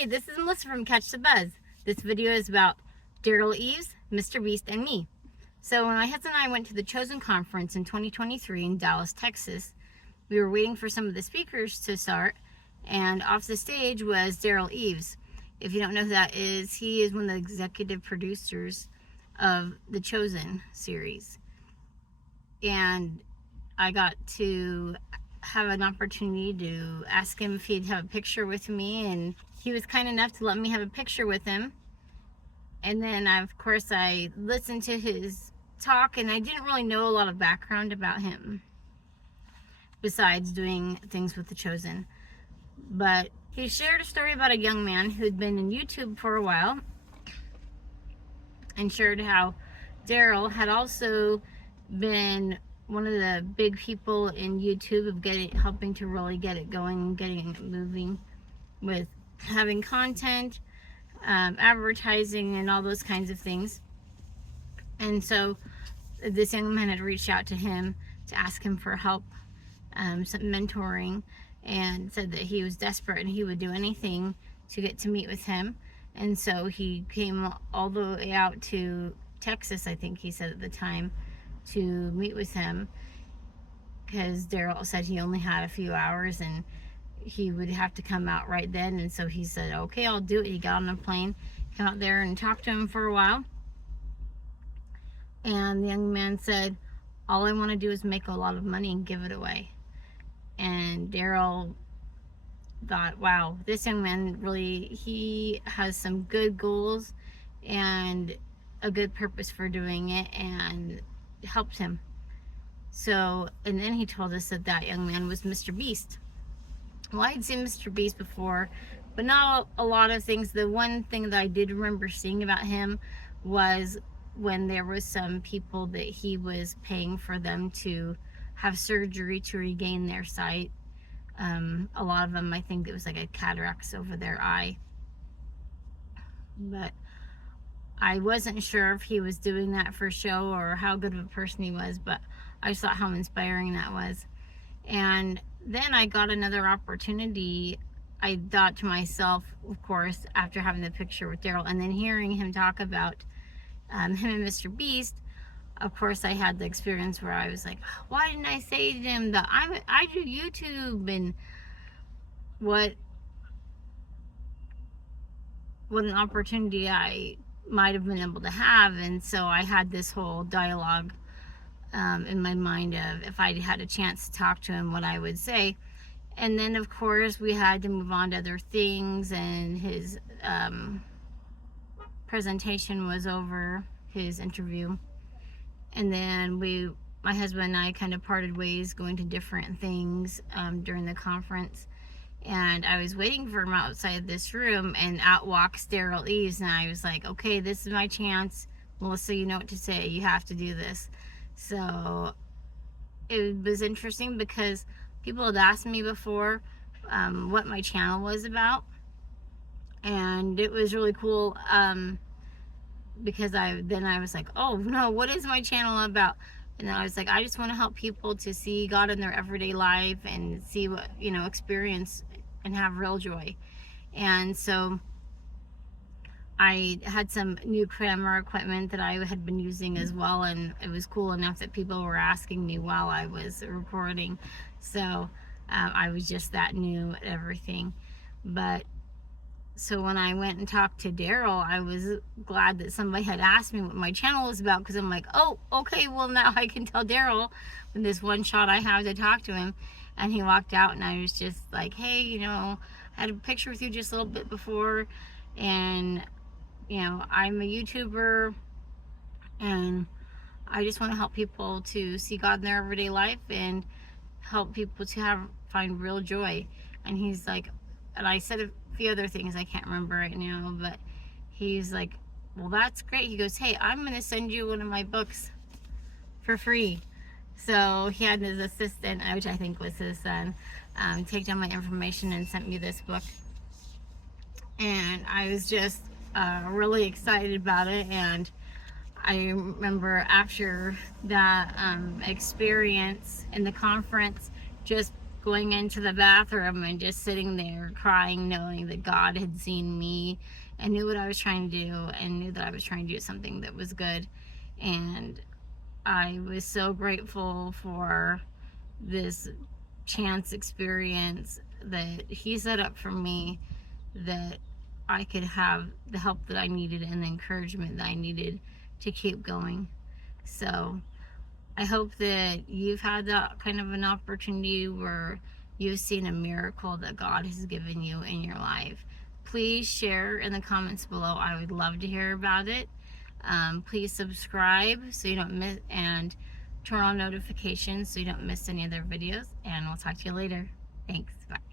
Hey, this is Melissa from Catch the Buzz. This video is about Derral Eves, Mr.Beast, and me. So when my husband and I went to the Chosen Conference in 2023 in Dallas, Texas, we were waiting for some of the speakers to start, and off the stage was Derral Eves. If you don't know who that is, he is one of the executive producers of the Chosen series. And I got to have an opportunity to ask him if he'd have a picture with me, and he was kind enough to let me have a picture with him. And then of course I listened to his talk, and I didn't really know a lot of background about him besides doing things with the Chosen. But he shared a story about a young man who'd been in YouTube for a while, and shared how Darrel had also been one of the big people in YouTube of helping to really get it going and getting it moving with having content, advertising, and all those kinds of things. And so this young man had reached out to him to ask him for help, some mentoring, and said that he was desperate and he would do anything to get to meet with him. And so he came all the way out to Texas, I think he said at the time, to meet with him, because Darrel said he only had a few hours and he would have to come out right then. And so he said, okay, I'll do it. He got on a plane, came out there and talked to him for a while. And the young man said, all I want to do is make a lot of money and give it away. And Darrel thought, wow, this young man really, he has some good goals and a good purpose for doing it, and helped him. So, and then he told us that that young man was Mr. Beast. Well, I had seen Mr. Beast before, but not a lot of things. The one thing that I did remember seeing about him was when there was some people that he was paying for them to have surgery to regain their sight. A lot of them, I think it was like a cataracts over their eye. But I wasn't sure if he was doing that for show or how good of a person he was, but I saw how inspiring that was. And then I got another opportunity. I thought to myself, of course, after having the picture with Darrel and then hearing him talk about him and Mr. Beast, of course I had the experience where I was like, why didn't I say to him that I do YouTube, and what an opportunity I might have been able to have. And so I had this whole dialogue in my mind of, if I had a chance to talk to him, what I would say. And then of course we had to move on to other things, and his presentation was over, his interview. And then my husband and I kind of parted ways, going to different things during the conference. And I was waiting for him outside this room, and out walks Derral Eves, and I was like, okay, this is my chance. Melissa, you know what to say. You have to do this. So it was interesting because people had asked me before what my channel was about. And it was really cool because I was like, oh no, what is my channel about? And then I was like, I just want to help people to see God in their everyday life and see what, experience and have real joy. And so I had some new camera equipment that I had been using as well, and it was cool enough that people were asking me while I was recording. So I was just that new at everything. But so when I went and talked to Darrel, I was glad that somebody had asked me what my channel was about, because I'm like, oh, okay, well now I can tell Darrel in this one shot I have to talk to him. And he walked out, and I was just like, hey, I had a picture with you just a little bit before, and I'm a YouTuber, and I just want to help people to see God in their everyday life and help people to find real joy. And he's like, and I said a few other things I can't remember right now, but he's like, well, that's great. He goes, hey, I'm going to send you one of my books for free. So he had his assistant, which I think was his son, take down my information and sent me this book. And I was just really excited about it. And I remember after that experience in the conference, just going into the bathroom and just sitting there crying, knowing that God had seen me and knew what I was trying to do and knew that I was trying to do something that was good. And I was so grateful for this chance experience that he set up for me, that I could have the help that I needed and the encouragement that I needed to keep going. So I hope that you've had that kind of an opportunity where you've seen a miracle that God has given you in your life. Please share in the comments below. I would love to hear about it. Please subscribe so you don't miss, and turn on notifications so you don't miss any other videos. And we'll talk to you later. Thanks. Bye.